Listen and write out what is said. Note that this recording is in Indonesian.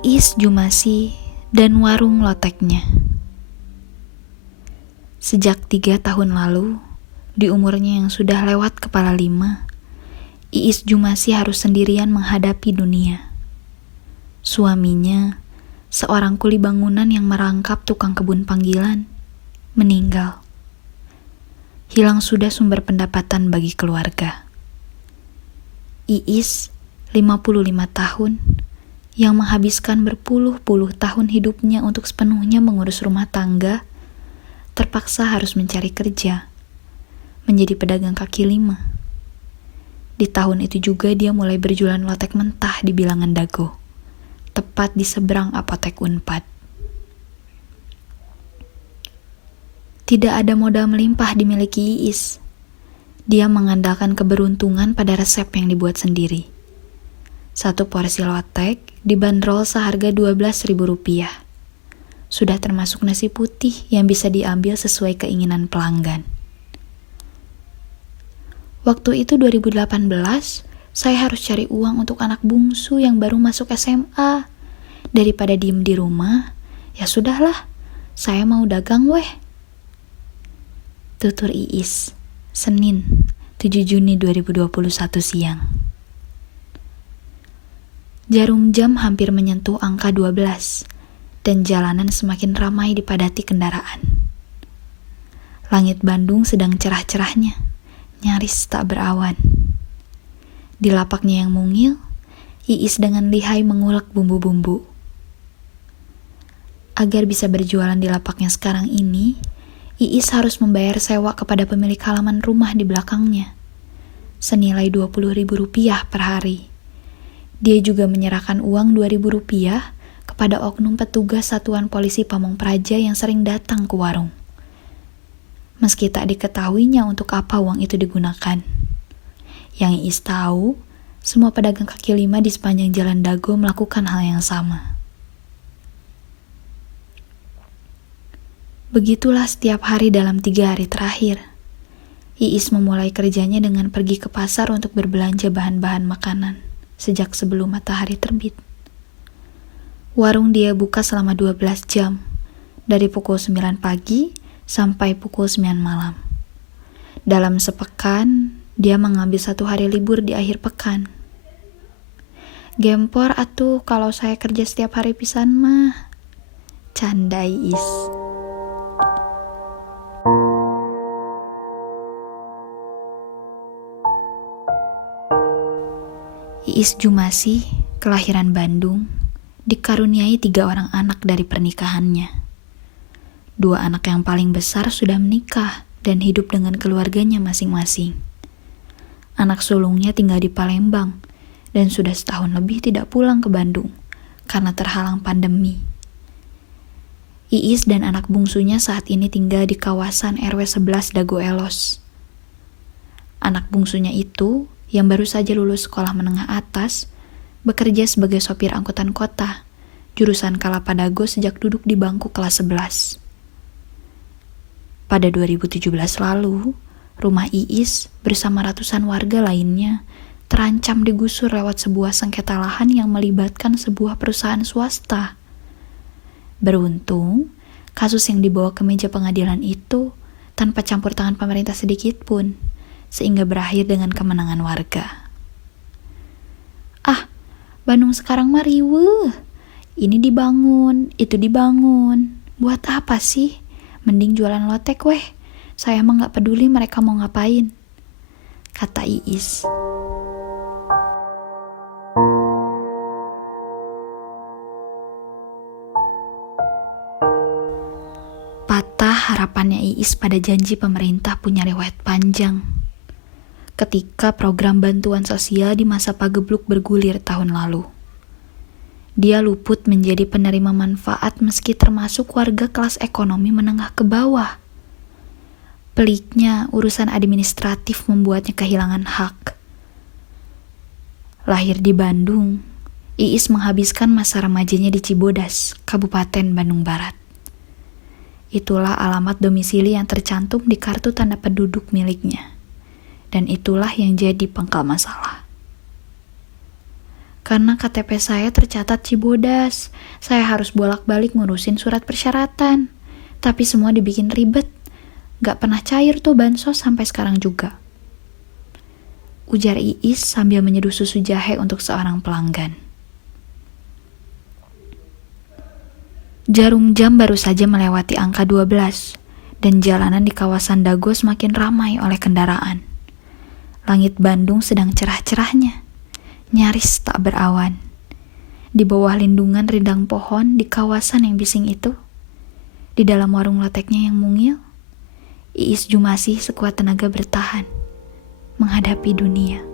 Iis Jumasi dan warung loteknya. Sejak 3 tahun lalu, di umurnya yang sudah lewat kepala 5, Iis Jumasi harus sendirian menghadapi dunia. Suaminya, seorang kuli bangunan yang merangkap tukang kebun panggilan, meninggal. Hilang sudah sumber pendapatan bagi keluarga. Iis, 55 tahun, yang menghabiskan berpuluh-puluh tahun hidupnya untuk sepenuhnya mengurus rumah tangga, terpaksa harus mencari kerja, menjadi pedagang kaki lima. Di tahun itu juga dia mulai berjualan lotek mentah di Bilangan Dago, tepat di seberang apotek Unpad. Tidak ada modal melimpah dimiliki Iis. Dia mengandalkan keberuntungan pada resep yang dibuat sendiri. Satu porsi lotek dibanderol seharga Rp12.000. Sudah termasuk nasi putih yang bisa diambil sesuai keinginan pelanggan. Waktu itu 2018, saya harus cari uang untuk anak bungsu yang baru masuk SMA. Daripada diem di rumah, ya sudahlah, saya mau dagang weh. Tutur Iis, Senin, 7 Juni 2021 siang. Jarum jam hampir menyentuh angka 12, dan jalanan semakin ramai dipadati kendaraan. Langit Bandung sedang cerah-cerahnya, nyaris tak berawan. Di lapaknya yang mungil, Iis dengan lihai mengulek bumbu-bumbu. Agar bisa berjualan di lapaknya sekarang ini, Iis harus membayar sewa kepada pemilik halaman rumah di belakangnya, senilai Rp20.000 per hari. Dia juga menyerahkan uang Rp2.000 kepada oknum petugas Satuan Polisi Pamong Praja yang sering datang ke warung. Meski tak diketahuinya untuk apa uang itu digunakan. Yang Iis tahu, semua pedagang kaki lima di sepanjang Jalan Dago melakukan hal yang sama. Begitulah setiap hari dalam 3 hari terakhir. Iis memulai kerjanya dengan pergi ke pasar untuk berbelanja bahan-bahan makanan sejak sebelum matahari terbit. Warung dia buka selama 12 jam, dari pukul 9 pagi sampai pukul 9 malam. Dalam sepekan, dia mengambil 1 hari libur di akhir pekan. Gempor atuh kalau saya kerja setiap hari pisan mah, canda Iis. Iis Jumasi, kelahiran Bandung, dikaruniai 3 orang anak dari pernikahannya. 2 anak yang paling besar sudah menikah dan hidup dengan keluarganya masing-masing. Anak sulungnya tinggal di Palembang dan sudah setahun lebih tidak pulang ke Bandung karena terhalang pandemi. Iis dan anak bungsunya saat ini tinggal di kawasan RW 11 Dago Elos. Anak bungsunya itu, yang baru saja lulus sekolah menengah atas, bekerja sebagai sopir angkutan kota, jurusan Kalapa Dago sejak duduk di bangku kelas 11. Pada 2017 lalu, rumah Iis bersama ratusan warga lainnya terancam digusur lewat sebuah sengketa lahan yang melibatkan sebuah perusahaan swasta. Beruntung, kasus yang dibawa ke meja pengadilan itu tanpa campur tangan pemerintah sedikit pun, sehingga berakhir dengan kemenangan warga. Bandung sekarang mah riweuh. Ini dibangun, itu dibangun. Buat apa sih? Mending jualan lotek weh. Saya mah gak peduli mereka mau ngapain, kata Iis. Patah harapannya Iis pada janji pemerintah punya riwayat panjang. Ketika program bantuan sosial di masa pagebluk bergulir tahun lalu, dia luput menjadi penerima manfaat meski termasuk warga kelas ekonomi menengah ke bawah. Peliknya, urusan administratif membuatnya kehilangan hak. Lahir di Bandung, Iis menghabiskan masa remajanya di Cibodas, Kabupaten Bandung Barat. Itulah alamat domisili yang tercantum di kartu tanda penduduk miliknya. Dan itulah yang jadi pangkal masalah. Karena KTP saya tercatat Cibodas. Saya harus bolak-balik ngurusin surat persyaratan. Tapi semua dibikin ribet. Gak pernah cair tuh bansos sampai sekarang juga. Ujar Iis sambil menyeduh susu jahe untuk seorang pelanggan. Jarum jam baru saja melewati angka 12 dan jalanan di kawasan Dago semakin ramai oleh kendaraan. Langit Bandung sedang cerah-cerahnya, nyaris tak berawan. Di bawah lindungan rindang pohon di kawasan yang bising itu, di dalam warung leteknya yang mungil, Iis Jumasih sekuat tenaga bertahan menghadapi dunia.